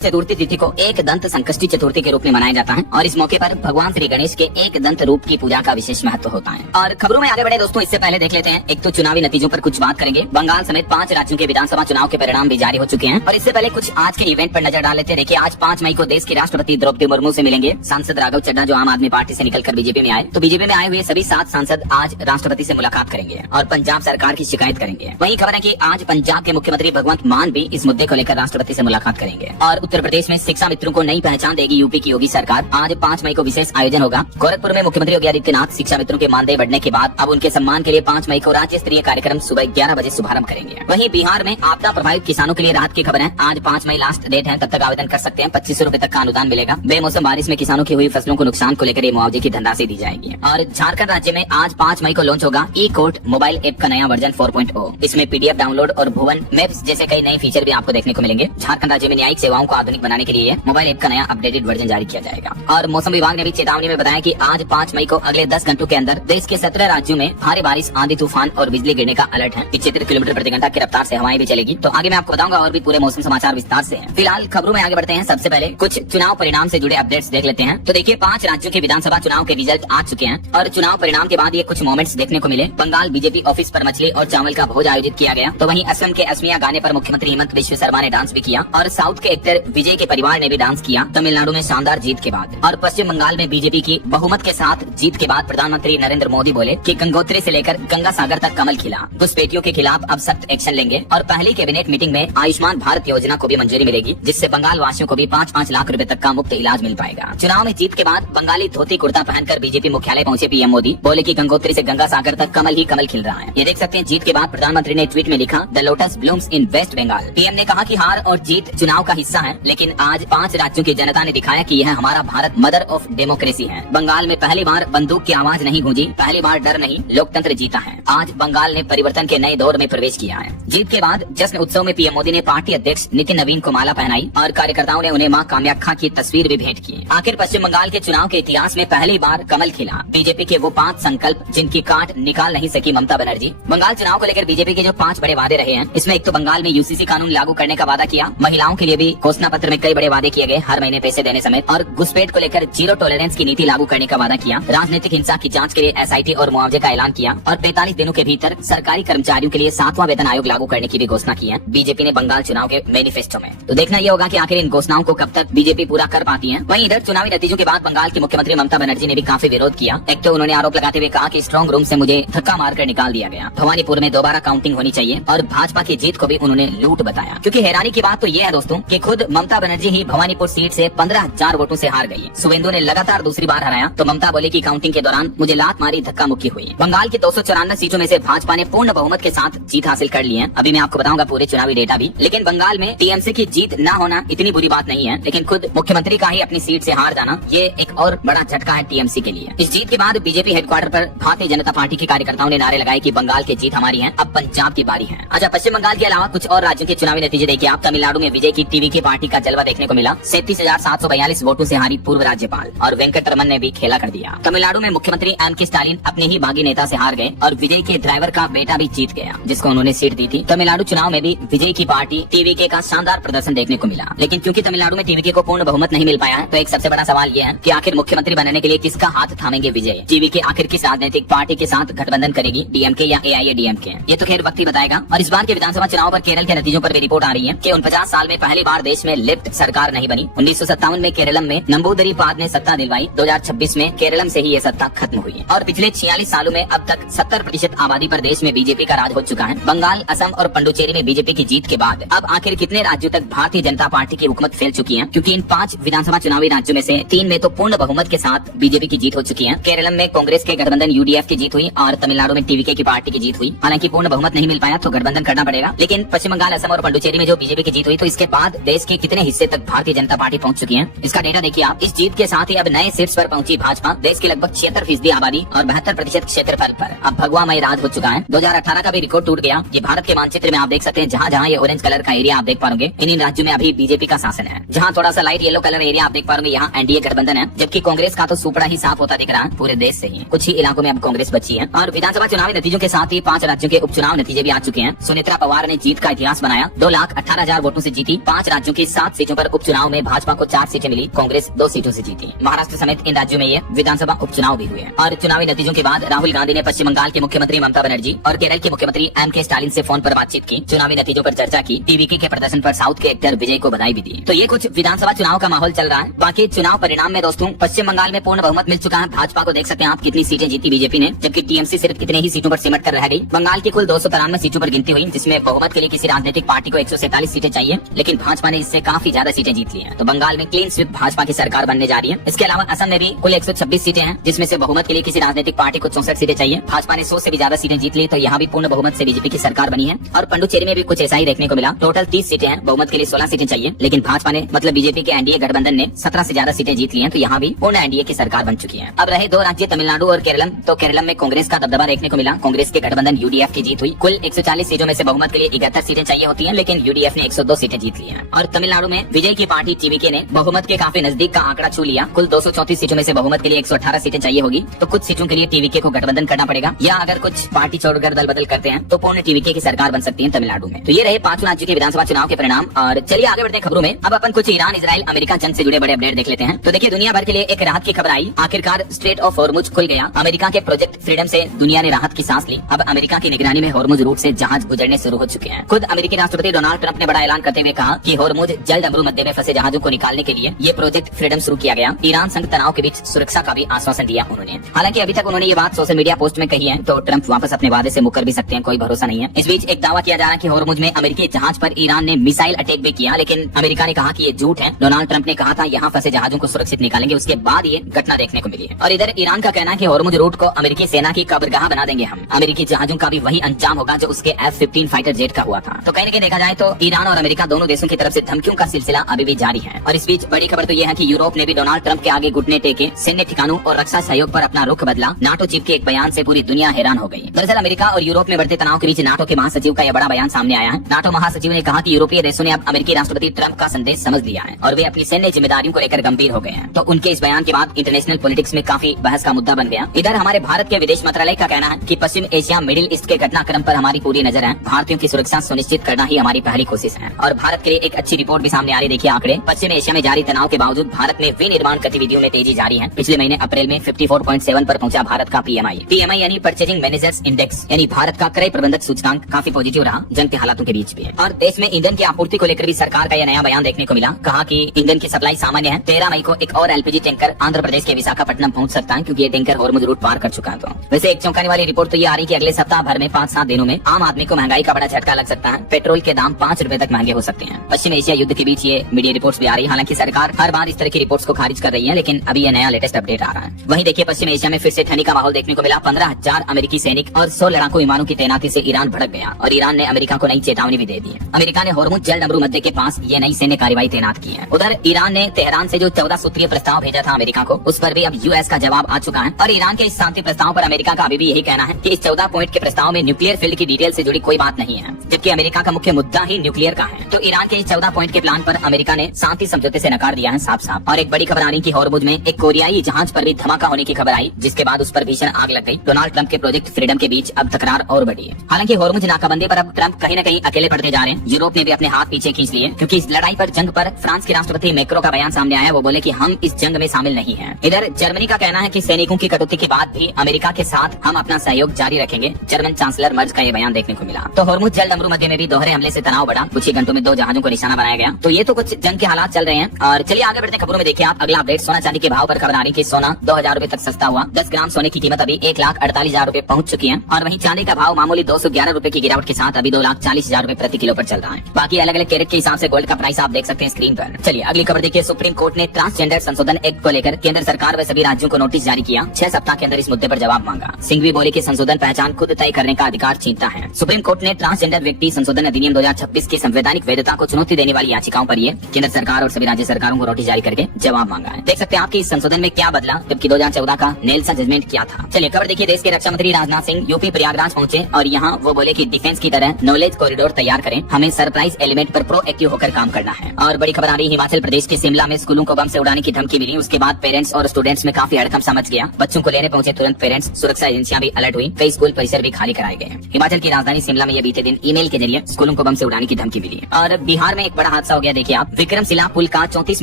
चतुर्थी तिथि को एक दंत संकष्टी चतुर्थी के रूप में मनाया जाता है और इस मौके पर भगवान श्री गणेश के एक दंत रूप की पूजा का विशेष महत्व होता है। और खबरों में आगे बढ़े दोस्तों, इससे पहले देख लेते हैं एक तो चुनावी नतीजों पर कुछ बात करेंगे। बंगाल समेत 5 राज्यों के विधानसभा चुनाव के परिणाम भी जारी हो चुके हैं और इससे पहले कुछ आज के इवेंट पर नजर डाल लेते हैं। देखिए, आज 5 मई को देश की राष्ट्रपति द्रौपदी मुर्मू से मिलेंगे सांसद राघव चड्ढा, जो आम आदमी पार्टी से निकलकर बीजेपी में आए। तो बीजेपी में आए हुए सभी 7 सांसद आज राष्ट्रपति से मुलाकात करेंगे और पंजाब सरकार की शिकायत करेंगे। वहीं खबर है कि आज पंजाब के मुख्यमंत्री भगवंत मान भी इस मुद्दे को लेकर राष्ट्रपति से मुलाकात करेंगे। और उत्तर प्रदेश में शिक्षा मित्रों को नई पहचान देगी यूपी की योगी सरकार। आज 5 मई को विशेष आयोजन होगा। गोरखपुर में मुख्यमंत्री योगी आदित्यनाथ शिक्षा मित्रों के मानदेय बढ़ने के बाद अब उनके सम्मान के लिए 5 मई को राज्य स्तरीय कार्यक्रम सुबह 11 बजे शुभारंभ करेंगे। वहीं बिहार में आपदा प्रभावित किसानों के लिए राहत की खबर है। आज 5 मई लास्ट डेट है, तब तक आवेदन कर सकते हैं। 2500 रूपए तक का अनुदान मिलेगा। बेमौसम बारिश में किसानों की हुई फसलों को नुकसान को लेकर मुआवजे की धनराशि दी जाएगी। और झारखंड राज्य में आज 5 मई को लॉन्च होगा ई कोर्ट मोबाइल ऐप का नया वर्जन 4.0। इसमें PDF डाउनलोड और भुवन मैप्स जैसे कई नए फीचर भी आपको देखने को मिलेंगे। झारखंड राज्य में न्यायिक सेवाओं को आधुनिक बनाने के लिए मोबाइल ऐप का नया अपडेटेड वर्जन जारी किया जाएगा। और मौसम विभाग ने भी चेतावनी में बताया कि आज 5 मई को अगले 10 घंटों के अंदर देश के 17 राज्यों में भारी बारिश, आंधी, तूफान और बिजली गिरने का अलर्ट है। 75 किलोमीटर प्रति घंटा की रफ्तार से हवाएं भी चलेगी। तो आगे मैं आपको बताऊंगा और भी पूरे मौसम समाचार विस्तार से हैं। फिलहाल खबरों में आगे बढ़ते हैं। सबसे पहले कुछ चुनाव परिणाम से जुड़े अपडेट्स देख लेते हैं। तो देखिए, 5 राज्यों के विधानसभा चुनाव के रिजल्ट आ चुके हैं और चुनाव परिणाम के बाद ये कुछ मोमेंट्स देखने को मिले। बंगाल बीजेपी ऑफिस पर मछली और चावल का भोज आयोजित किया गया। तो वहीं असम के असमिया गाने पर मुख्यमंत्री हेमंत बिश्व शर्मा ने डांस भी किया और साउथ के एक्टर विजय के परिवार ने भी डांस किया तमिलनाडु में शानदार जीत के बाद। और पश्चिम बंगाल में बीजेपी की बहुमत के साथ जीत के बाद प्रधानमंत्री नरेंद्र मोदी बोले कि गंगोत्री से लेकर गंगा सागर तक कमल खिला, घुसपैठियों के खिलाफ अब सख्त एक्शन लेंगे। और पहली कैबिनेट मीटिंग में आयुष्मान भारत योजना को भी मंजूरी मिलेगी, जिससे बंगाल वासियों को भी 5-5 लाख रुपए तक का मुफ्त इलाज मिल पाएगा। चुनाव में जीत के बाद बंगाली धोती कुर्ता पहनकर बीजेपी मुख्यालय पहुंचे पीएम मोदी, बोले कि गंगोत्री से गंगा सागर तक कमल ही कमल खिल रहा है। ये देख सकते हैं। जीत के बाद प्रधानमंत्री ने ट्वीट में लिखा, the lotus blooms in West Bengal. PM ने कहा कि हार और जीत चुनाव का हिस्सा है, लेकिन आज 5 राज्यों की जनता ने दिखाया कि यह हमारा भारत मदर ऑफ डेमोक्रेसी है। बंगाल में पहली बार बंदूक की आवाज नहीं गूंजी, पहली बार डर नहीं, लोकतंत्र जीता है। आज बंगाल ने परिवर्तन के नए दौर में प्रवेश किया है। जीत के बाद जश्न उत्सव में पीएम मोदी ने पार्टी अध्यक्ष नितिन नवीन को माला पहनाई और कार्यकर्ताओं ने उन्हें मां कामाख्या की तस्वीर भी भेंट की। आखिर पश्चिम बंगाल के चुनाव के इतिहास में पहली बार कमल खिला। बीजेपी के वो 5 संकल्प जिनकी काट निकाल नहीं सकी ममता बनर्जी। बंगाल चुनाव को लेकर बीजेपी के जो 5 बड़े वादे रहे हैं, इसमें एक तो बंगाल में UCC कानून लागू करने का वादा किया। महिलाओं के लिए भी घोषणा पत्र में कई बड़े वादे किए गए, हर महीने पैसे देने समेत। और घुसपैठ को लेकर जीरो टॉलरेंस की नीति लागू करने का वादा किया। राजनीतिक हिंसा की जांच के लिए SIT और मुआवजे का ऐलान किया और 45 दिनों के भीतर सरकारी कर्मचारियों के लिए 7वां वेतन आयोग लागू करने की भी घोषणा की है बीजेपी ने बंगाल चुनाव के मैनिफेस्टो में। तो देखना यह होगा कि आखिर इन घोषणाओं को कब तक बीजेपी पूरा कर पाती है। वहीं इधर चुनावी नतीजों के बाद बंगाल की मुख्यमंत्री ममता बनर्जी ने भी काफी विरोध किया। एक तो उन्होंने आरोप लगाते हुए कहा कि स्ट्रांग रूम से मुझे धक्का मारकर निकाल दिया गया। भवानीपुर में दोबारा काउंटिंग होनी चाहिए और भाजपा की जीत को भी उन्होंने लूट बताया। क्योंकि हैरानी की बात तो ये है दोस्तों कि खुद ममता बनर्जी ही भवानीपुर सीट से 15,000 वोटों से हार गई। शुवेंदु ने लगातार दूसरी बार हराया तो ममता बोले कि काउंटिंग के दौरान मुझे लात मारी, धक्का मुक्की हुई। बंगाल की 294 सीटों में से भाजपा ने पूर्ण बहुमत के साथ जीत हासिल कर ली है। अभी मैं आपको बताऊंगा पूरे चुनावी डेटा भी। लेकिन बंगाल में TMC की जीत न होना इतनी बुरी बात नहीं है, लेकिन खुद मुख्यमंत्री का ही अपनी सीट से हार जाना ये एक और बड़ा झटका है TMC के लिए। इस जीत के बाद बीजेपी हेडक्वार्टर पर भारतीय जनता पार्टी के कार्यकर्ताओं ने नारे लगाए कि बंगाल की जीत हमारी है, अब पंजाब की बारी है। अच्छा, पश्चिम बंगाल के अलावा कुछ और राज्यों के चुनावी नतीजे देखिए आप। तमिलनाडु में विजय की TVK पार्टी का जलवा देखने को मिला। 37,742 वोटों से हारी पूर्व राज्यपाल और वेंकटरमन ने भी खेला कर दिया। तमिलनाडु में मुख्यमंत्री M.K. स्टालिन अपने ही बागी नेता से हार गए और विजय के ड्राइवर का बेटा भी जीत गया, जिसको उन्होंने सीट दी थी। तमिलनाडु चुनाव में भी विजय की पार्टी TVK का शानदार प्रदर्शन देखने को मिला। लेकिन क्योंकि तमिलनाडु में TVK को पूर्ण बहुमत नहीं मिल पाया है, तो एक सबसे बड़ा सवाल ये है कि आखिर मुख्यमंत्री बनने के लिए किसका हाथ थामेंगे विजय। TVK आखिर किस राजनीतिक पार्टी के साथ गठबंधन करेगी, DMK या AIADMK? ये तो खैर वक्त ही बताएगा। और इस बार के विधानसभा चुनाव पर केरल के नतीजों पर भी रिपोर्ट आ रही है कि 49 साल में पहली बार देश में लेफ्ट सरकार नहीं बनी। 1957 में केरलम में नंबूदरी-पाद ने सत्ता दिलवाई। 2026 में केरलम से ही ये सत्ता खत्म हुई और पिछले 46 सालों में अब तक 70% आबादी पर देश में बीजेपी का राज हो चुका है। बंगाल, असम और पुडुचेरी में बीजेपी की जीत के बाद अब आखिर कितने राज्यों तक भारतीय जनता पार्टी की हुकूमत फैल चुकी है? क्योंकि इन 5 विधानसभा चुनावी राज्यों में से 3 में तो पूर्ण बहुमत के साथ बीजेपी की जीत हो चुकी है। केरलम में कांग्रेस के गठबंधन UDF की जीत हुई और तमिलनाडु में TVK की पार्टी की जीत हुई। हालांकि पूर्ण बहुमत नहीं मिल पाया तो गठबंधन करना पड़ेगा। लेकिन पश्चिम बंगाल, असम और पुडुचेरी में जो बीजेपी की जीत हुई, तो इसके बाद देश के कितने हिस्से तक भारतीय जनता पार्टी पहुंच चुकी है, इसका डेटा देखिए आप। इस जीत के साथ ही अब नए सीट्स पर पहुंची भाजपा। देश की लगभग 76% आबादी और 72% क्षेत्रफल पर अब भगवामय राज हो चुका है। 2018 का भी रिकॉर्ड टूट गया। ये भारत के मानचित्र में आप देख सकते हैं, जहाँ जहाँ ये ऑरेंज कलर का एरिया आप देख पाओगे, इन राज्यों में अभी बीजेपी का शासन है। जहाँ थोड़ा सा लाइट येलो कलर एरिया आप देख पाओगे, यहाँ NDA गठबंधन है। जबकि कांग्रेस का तो सुपड़ा ही साफ होता दिख रहा है पूरे देश से ही। कुछ ही इलाकों में अब कांग्रेस बची है। और विधानसभा चुनावी नतीजों के साथ ही 5 राज्यों के उपचुनाव नतीजे भी आ चुके हैं। सुनेत्रा पवार ने जीत का इतिहास बनाया। 2,18,000 वोटों से जीती। 5 राज्यों की 7 सीटों पर उपचुनाव में भाजपा को 4 सीटें मिली, कांग्रेस 2 सीटों से जीती। महाराष्ट्र समेत इन राज्यों में ये विधानसभा उपचुनाव भी हुए और चुनावी नतीजों के बाद राहुल गांधी ने पश्चिम बंगाल के मुख्यमंत्री ममता बनर्जी और केरल के मुख्यमंत्री M.K. स्टालिन से फोन पर बातचीत की, चुनावी नतीजों पर चर्चा की, टीवीके के प्रदर्शन पर साउथ के एक्टर विजय को बधाई भी दी। तो ये कुछ विधानसभा चुनाव का माहौल चल रहा है। बाकी चुनाव परिणाम में दोस्तों पश्चिम बंगाल में पूर्ण बहुमत मिल चुका है। भाजपा को देख सकते हैं आप कितनी सीटें जीती बीजेपी ने, जबकि टीएमसी सिर्फ कितने ही सीटों पर सिमट कर रह गई। बंगाल की कुल 293 सीटों पर गिनती हुई, जिसमें बहुमत के लिए किसी राजनीतिक पार्टी को 147 सीटें चाहिए, लेकिन भाजपा ने इससे काफी ज्यादा सीटें जीत ली हैं। तो बंगाल में क्लीन स्वीप भाजपा की सरकार बनने जा रही है। इसके अलावा असम में भी कुल 126 सीटें हैं, जिसमें से बहुमत के लिए किसी राजनीतिक पार्टी को 64 सीटें चाहिए। भाजपा ने 100 से भी ज्यादा सीटें जीत ली, तो यहाँ भी पूर्ण बहुमत से बीजेपी की सरकार बनी है। और पुडुचेरी में भी कुछ ऐसा ही देखने को मिला। टोटल 30 सीटें हैं, बहुमत के लिए 16 सीटें चाहिए, लेकिन भाजपा ने मतलब बीजेपी के एनडीए गठबंधन ने 17 से ज्यादा सीटें जीत ली हैं, तो यहाँ भी पूर्ण एनडीए की सरकार बन चुकी है। अब रहे 2 राज्य तमिलनाडु और केरलम। तो केरलम में कांग्रेस का दबदबा देखने को मिला। कांग्रेस के गठबंधन यूडीएफ की जीत हुई। कुल 140 सीटों में से बहुमत के लिए 71 सीटें चाहिए होती हैं, लेकिन यूडीएफ ने 102 सीटें जीत ली हैं। और तमिलनाडु में विजय की पार्टी टीवीके ने बहुमत के काफी नजदीक का आंकड़ा छू लिया। कुल 234 सीटों में से बहुमत के लिए 118 सीटें चाहिए होगी, तो कुछ सीटों के लिए टीवीके को गठबंधन करना पड़ेगा, या अगर कुछ पार्टी छोड़कर दल बदल करते हैं तो पूर्ण टीवीके की सरकार बन सकती है तमिलनाडु में। तो ये रहे 5 राज्यों के विधानसभा चुनाव के परिणाम। और चलिए आगे बढ़ते हैं खबरों में। अब अपन कुछ ईरान, इजराइल, अमेरिका जंग से जुड़े बड़े अपडेट देख लेते हैं। तो देखिए दुनिया भर के लिए एक राहत की खबर आई। आखिरकार स्ट्रेट ऑफ हॉर्मुज खुल गया। अमेरिका के प्रोजेक्ट फ्रीडम से दुनिया ने राहत की सांस ली। अब अमेरिका की निगरानी में हॉर्मुज रूट से जहाज गुजरने शुरू हो चुके हैं। खुद अमेरिकी राष्ट्रपति डोनाल्ड ट्रंप ने बड़ा ऐलान करते हुए कहा कि हॉर्मुज जल डमरू मध्य में फंसे जहाजों को निकालने के लिए ये प्रोजेक्ट फ्रीडम शुरू किया गया। ईरान संग तनाव के बीच सुरक्षा का भी आश्वासन दिया उन्होंने। हालांकि अभी तक उन्होंने ये बात सोशल मीडिया पोस्ट में कही है, तो ट्रंप वापस अपने वादे से मुकर भी सकते हैं, कोई भरोसा नहीं है। इस बीच एक दावा किया जा रहा है कि हॉर्मुज में अमेरिकी जहाज पर ईरान ने मिसाइल अटैक भी किया, लेकिन अमेरिका ने कहा कि ये झूठ है। डोनाल्ड ट्रंप ने कहा था यहाँ फंसे जहाजों को सुरक्षित निकालेंगे, उसके बाद ये घटना देखने को मिली है। और इधर ईरान का कहना है कि हॉर्मुज रूट को अमेरिकी सेना की कब्रगाह बना देंगे हम। अमेरिकी जहाजों का भी वही अंजाम होगा जो उसके F-15 फाइटर जेट का हुआ था। तो कहीं न कहीं देखा जाए तो ईरान और अमेरिका दोनों देशों की तरफ से धमकियों का सिलसिला अभी भी जारी है। और इस बीच बड़ी खबर तो यह है कि यूरोप ने भी डोनाल्ड ट्रंप के आगे घुटने टेके, सैन्य ठिकानों और रक्षा सहयोग पर अपना रुख बदला। नाटो चीफ के एक बयान से पूरी दुनिया हैरान हो गई। दरअसल अमेरिका और यूरोप में बढ़ते तनाव के बीच नाटो के महासचिव का यह बड़ा बयान सामने आया है। नाटो महासचिव ने कहा कि यूरोपीय देशों ने अब अमेरिकी राष्ट्रपति ट्रंप का संदेश समझ लिया है और वे अपनी सैन्य जिम्मेदारियों को लेकर गंभीर हो गए हैं। तो उनके इस बयान के बाद इंटरनेशनल पॉलिटिक्स में काफी बहस का मुद्दा बन गया। इधर हमारे भारत के विदेश मंत्रालय का कहना है कि पश्चिम एशिया, मिडिल ईस्ट के घटनाक्रम पर हमारी पूरी नजर है। भारतीयों की सुरक्षा सुनिश्चित करना ही हमारी पहली कोशिश है। और भारत के लिए एक अच्छी रिपोर्ट भी सामने आ रही। देखिए आंकड़े, पश्चिम एशिया में जारी तनाव के बावजूद भारत में विनिर्माण गतिविधियों में तेजी जारी है। पिछले महीने अप्रैल में 54.7 पर पहुंचा भारत का PMI यानी परचेजिंग मैनेजर्स इंडेक्स, यानी भारत का क्रय प्रबंधक सूचकांक काफी पॉजिटिव रहा जंग के हालातों के बीच भी। और देश में ईंधन की आपूर्ति को लेकर भी सरकार का यह नया बयान देखने को मिला। कहा कि ईंधन की सप्लाई सामान्य है। 13 मई को एक और LPG टैंकर आंध्र प्रदेश के विशाखापट्टनम पहुंच सकता है, क्योंकि ये टैंकर हॉर्मुज रूट पार कर चुका है। तो वैसे एक चौंकाने वाली रिपोर्ट तो ये आ रही है कि अगले सप्ताह भर में 5-7 दिनों में आम आदमी को महंगाई का बड़ा झटका लग सकता है। पेट्रोल के दाम 5 रुपए तक महंगे हो सकते हैं। पश्चिम एशिया युद्ध के बीच ये मीडिया रिपोर्ट्स भी आ रही है। हालांकि सरकार हर बार इस तरह की रिपोर्ट्स को खारिज कर रही है, लेकिन अभी ये नया लेटेस्ट अपडेट आ रहा है। वहीं देखिए पश्चिम एशिया में फिर से ठंडी का माहौल देखने को मिला। 15,000 अमेरिकी सैनिक और 100 लड़ाकू विमानों की तैनाती से ईरान भड़क गया और ईरान ने अमेरिका को नई चेतावनी भी दे दी है। अमेरिका ने हॉर्मुज जल डमरू मध्य के पास ये नई सैन्य कार्रवाई तैनात की है। उधर ईरान ने तेहरान से जो 14 सूत्रीय प्रस्ताव भेजा था अमेरिका को, उस पर भी अब यूएस का जवाब आ चुका है। और ईरान के इस शांति प्रस्ताव पर अमेरिका का अभी भी यही कहना है कि इस 14 पॉइंट के प्रस्ताव में न्यूक्लियर फील्ड की डिटेल से जुड़ी कोई बात नहीं है, जबकि अमेरिका का मुख्य मुद्दा ही न्यूक्लियर का है। तो ईरान के इस 14 पॉइंट के प्लान पर अमेरिका ने शांति समझौते से नकार दिया है साफ साफ। और एक बड़ी खबर आ रही कि हॉर्मुज में एक कोरियाई जहाज पर भी धमाका होने की खबर आई, जिसके बाद उस पर भीषण आग लग गई। डोनाल्ड ट्रंप के प्रोजेक्ट फ्रीडम के बीच अब तकरार और बढ़ी है। हालांकि हॉर्मुज नाकाबंदी पर अब ट्रंप कहीं न कहीं अकेले पड़ते जा रहे हैं। यूरोप ने भी अपने हाथ पीछे खींच लिए, क्योंकि इस लड़ाई पर जंग पर फ्रांस के राष्ट्रपति मैक्रो का बयान सामने आया। वो बोले कि हम इस जंग में शामिल नहीं हैं। इधर जर्मनी का कहना है कि सैनिकों की कटौती के बाद भी अमेरिका के साथ हम अपना सहयोग जारी रखेंगे। जर्मन चांसलर मर्ज का ये बयान देखने को मिला। तो हॉर्मुज जल डमरू मध्य में भी दोहरे हमले से तनाव बढ़ा। कुछ ही घंटों में 2 जहाजों को निशाना बनाया गया। तो ये तो कुछ जंग के हालात चल रहे हैं। और चलिए आगे बढ़ते खबरों में देखिए आप अगला अपडेट। सोना चांदी के भाव पर खबर आ रही कि सोना 2,000 रुपए तक सस्ता हुआ। 10 ग्राम सोने की कीमत अभी 1,48,000 रुपए पहुंच चुकी है। और वहीं चांदी का भाव मामूली 211 रुपए की गिरावट के साथ अभी 2,40,000 रुपए प्रति किलो पर चल रहा है। बाकी अलग अलग कैरेट के हिसाब से गोल्ड का प्राइस आप देख सकते हैं स्क्रीन पर। चलिए अगली खबर देखिए। सुप्रीम कोर्ट ने ट्रांसजेंडर संशोधन एक्ट को लेकर केंद्र सरकार व सभी राज्यों को नोटिस जारी किया। 6 सप्ताह के अंदर इस मुद्दे पर जवाब मांगा। सिंघवी बोले कि संशोधन पहचान खुद तय करने का अधिकार छीनता है। सुप्रीम कोर्ट ने ट्रांसजेंडर व्यक्ति संशोधन अधिनियम 2026 की संवैधानिक वैधता को चुनौती देने वाली याचिकाओं पर ये केंद्र सरकार और सभी राज्य सरकारों को नोटिस जारी करके जवाब मांगा है। देख सकते हैं आपकी इस संशोधन में क्या बदला, जबकि 2014 का नेल्सन जजमेंट क्या था। चलिए खबर देखिए। देश के रक्षा मंत्री राजनाथ सिंह यूपी प्रयागराज पहुंचे और यहाँ वो बोले कि डिफेंस की तरह नॉलेज कॉरिडोर तैयार करें, हमें सरप्राइज एलिमेंट पर प्रोएक्टिव होकर काम करना है। और बड़ी खबर आ रही हिमाचल प्रदेश के शिमला में स्कूलों को बम से उड़ाने की धमकी मिली। उसके बाद पेरेंट्स और स्टूडेंट्स में काफी हड़कंप समझ गया। बच्चों को लेने पहुंचे तुरंत पेरेंट्स, सुरक्षा एजेंसियां भी अलर्ट हुई। कई स्कूल परिसर भी खाली कराए गए। हिमाचल की राजधानी शिमला में ये बीते दिन ईमेल के जरिए स्कूलों को बम से उड़ाने की धमकी मिली। और बिहार में एक बड़ा हादसा हो गया। देखिए आप, विक्रमशिला पुल का 34